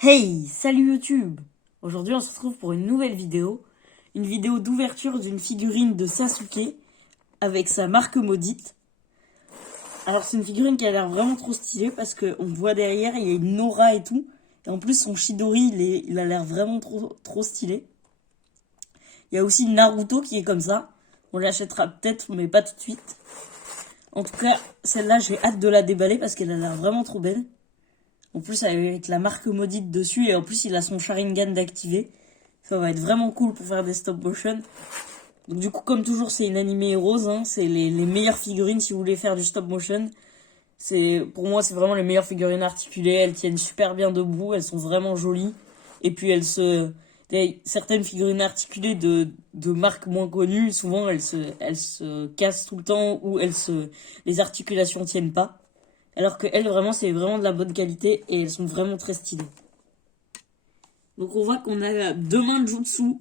Hey, salut YouTube! Aujourd'hui on se retrouve pour une nouvelle vidéo. Une vidéo d'ouverture d'une figurine de Sasuke avec sa marque maudite. Alors c'est une figurine qui a l'air vraiment trop stylée parce qu'on voit derrière, il y a une aura et tout. Et en plus son Chidori, il a l'air vraiment trop stylé. Il y a aussi Naruto qui est comme ça. On l'achètera peut-être mais pas tout de suite. En tout cas, celle-là j'ai hâte de la déballer parce qu'elle a l'air vraiment trop belle. En plus, avec la marque maudite dessus, et en plus, il a son Sharingan d'activer. Ça va être vraiment cool pour faire des stop motion. Donc, du coup, comme toujours, c'est une animée rose. Hein. C'est les meilleures figurines si vous voulez faire du stop motion. Pour moi, c'est vraiment les meilleures figurines articulées. Elles tiennent super bien debout. Elles sont vraiment jolies. Et puis, certaines figurines articulées de marques moins connues, souvent, elles se cassent tout le temps ou les articulations tiennent pas. Alors que elles, vraiment, c'est vraiment de la bonne qualité et elles sont vraiment très stylées. Donc on voit qu'on a deux mains de jutsu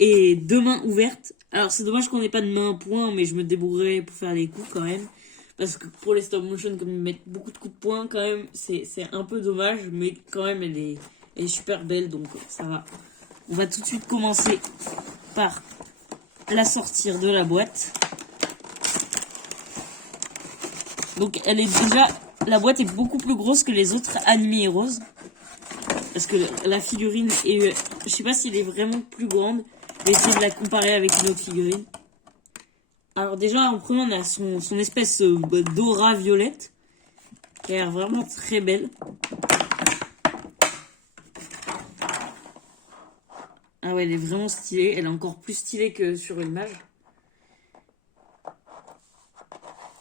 et deux mains ouvertes. Alors c'est dommage qu'on n'ait pas de main à poing, mais je me débrouillerai pour faire les coups quand même. Parce que pour les stop motion, comme ils mettent beaucoup de coups de poing, quand même, c'est un peu dommage. Mais quand même, elle est super belle, donc ça va. On va tout de suite commencer par la sortir de la boîte. Donc la boîte est beaucoup plus grosse que les autres animés roses. Parce que la figurine est, je sais pas si elle est vraiment plus grande. Je vais essayer de la comparer avec une autre figurine. Alors déjà, en premier, on a son espèce d'aura violette. Qui a l'air vraiment très belle. Ah ouais, elle est vraiment stylée. Elle est encore plus stylée que sur une mage.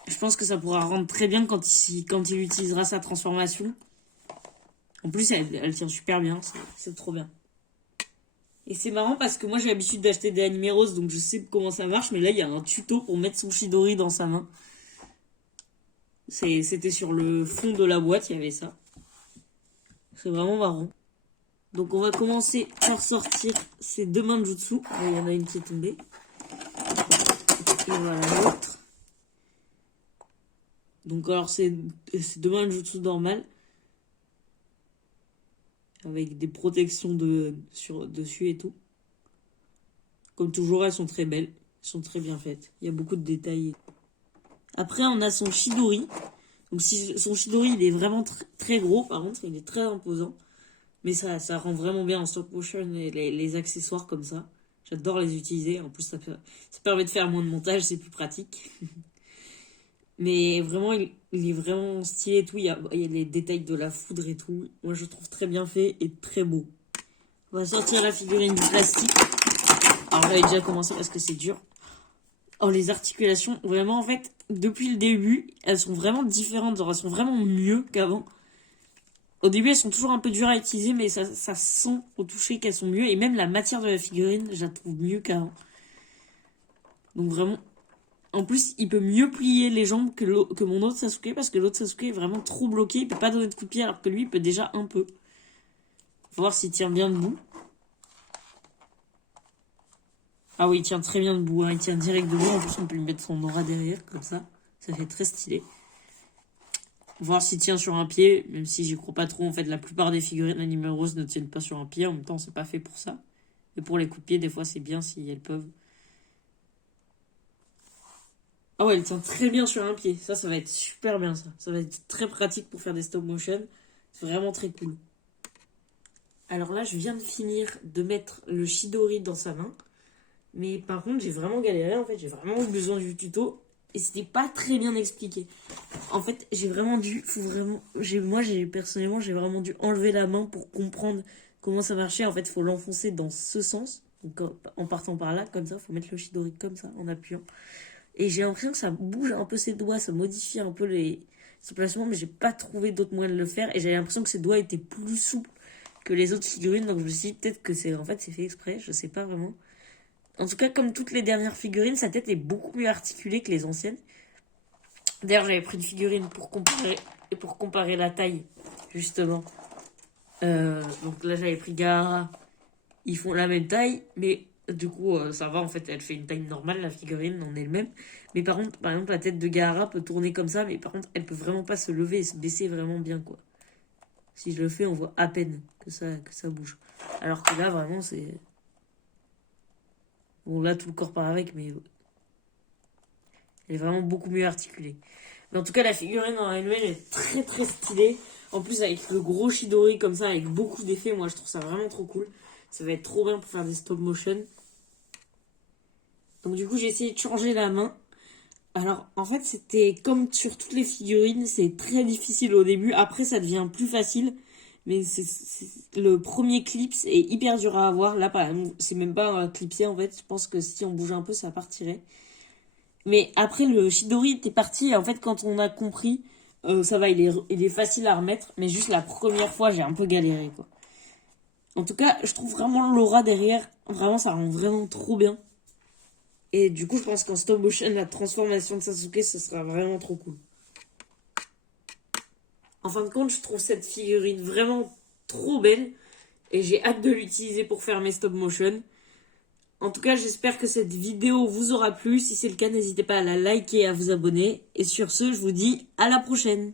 Je pense que ça pourra rendre très bien quand il utilisera sa transformation. En plus, elle tient super bien. C'est trop bien. Et c'est marrant parce que moi j'ai l'habitude d'acheter des animés roses, donc je sais comment ça marche, mais là il y a un tuto pour mettre son Chidori dans sa main. C'était sur le fond de la boîte, il y avait ça. C'est vraiment marrant. Donc on va commencer par sortir ces deux mains de jutsu. Il y en a une qui est tombée. Et voilà l'autre. Donc alors c'est deux mains de jutsu normales. Avec des protections dessus et tout. Comme toujours, elles sont très belles. Elles sont très bien faites. Il y a beaucoup de détails. Après, on a son Chidori. Donc son Chidori, il est vraiment très gros, par contre, il est très imposant. Mais ça rend vraiment bien en stop motion et les accessoires comme ça. J'adore les utiliser. En plus, ça permet de faire moins de montage, c'est plus pratique. Mais vraiment, il est vraiment stylé et tout. Il y a les détails de la foudre et tout. Moi, je trouve très bien fait et très beau. On va sortir la figurine du plastique. Alors, j'avais déjà commencé parce que c'est dur. Oh, les articulations, vraiment, en fait, depuis le début, elles sont vraiment différentes. Genre, elles sont vraiment mieux qu'avant. Au début, elles sont toujours un peu dures à utiliser, mais ça sent au toucher qu'elles sont mieux. Et même la matière de la figurine, je la trouve mieux qu'avant. Donc vraiment, en plus, il peut mieux plier les jambes que mon autre Sasuke, parce que l'autre Sasuke est vraiment trop bloqué. Il peut pas donner de coup de pied, alors que lui, il peut déjà un peu. Faut voir s'il tient bien debout. Ah oui, il tient très bien debout, hein. Il tient direct debout. En plus, on peut lui mettre son aura derrière, comme ça. Ça fait très stylé. Voir s'il tient sur un pied, même si j'y crois pas trop. En fait, la plupart des figurines animées roses ne tiennent pas sur un pied. En même temps, c'est pas fait pour ça. Et pour les coups de pied, des fois, c'est bien si elles peuvent. Ah ouais, elle tient très bien sur un pied. Ça va être super bien, ça. Ça va être très pratique pour faire des stop motion. C'est vraiment très cool. Alors là, je viens de finir de mettre le Chidori dans sa main. Mais par contre, j'ai vraiment galéré. En fait, j'ai vraiment eu besoin du tuto. Et c'était pas très bien expliqué. En fait, personnellement, j'ai vraiment dû enlever la main pour comprendre comment ça marchait. En fait, il faut l'enfoncer dans ce sens. Donc, en partant par là, comme ça, il faut mettre le Chidori comme ça, en appuyant. Et j'ai l'impression que ça bouge un peu ses doigts, ça modifie un peu son placement, mais j'ai pas trouvé d'autre moyen de le faire. Et j'avais l'impression que ses doigts étaient plus souples que les autres figurines. Donc, je me suis dit peut-être que c'est fait exprès, je sais pas vraiment. En tout cas, comme toutes les dernières figurines, sa tête est beaucoup mieux articulée que les anciennes. D'ailleurs, j'avais pris une figurine pour comparer la taille, justement. Donc là, j'avais pris Gaara. Ils font la même taille, mais du coup, ça va. En fait, elle fait une taille normale, la figurine en elle-même. Mais par contre, par exemple, la tête de Gaara peut tourner comme ça, mais par contre, elle peut vraiment pas se lever et se baisser vraiment bien, quoi. Si je le fais, on voit à peine que ça bouge. Alors que là, vraiment, c'est... Bon, là, tout le corps part avec, mais... Elle est vraiment beaucoup mieux articulée. Mais en tout cas, la figurine en elle-même est très très stylée. En plus, avec le gros Chidori comme ça, avec beaucoup d'effets, moi je trouve ça vraiment trop cool. Ça va être trop bien pour faire des stop motion. Donc du coup, j'ai essayé de changer la main. Alors, en fait, c'était comme sur toutes les figurines, c'est très difficile au début. Après, ça devient plus facile. Mais le premier clip est hyper dur à avoir. Là, c'est même pas clipsé en fait. Je pense que si on bouge un peu, ça partirait. Mais après, le Chidori était parti. Et en fait, quand on a compris, ça va, il est facile à remettre. Mais juste la première fois, j'ai un peu galéré, quoi. En tout cas, je trouve vraiment l'aura derrière. Vraiment, ça rend vraiment trop bien. Et du coup, je pense qu'en stop motion, la transformation de Sasuke, ce sera vraiment trop cool. En fin de compte, je trouve cette figurine vraiment trop belle. Et j'ai hâte de l'utiliser pour faire mes stop motion. En tout cas, j'espère que cette vidéo vous aura plu. Si c'est le cas, n'hésitez pas à la liker et à vous abonner. Et sur ce, je vous dis à la prochaine.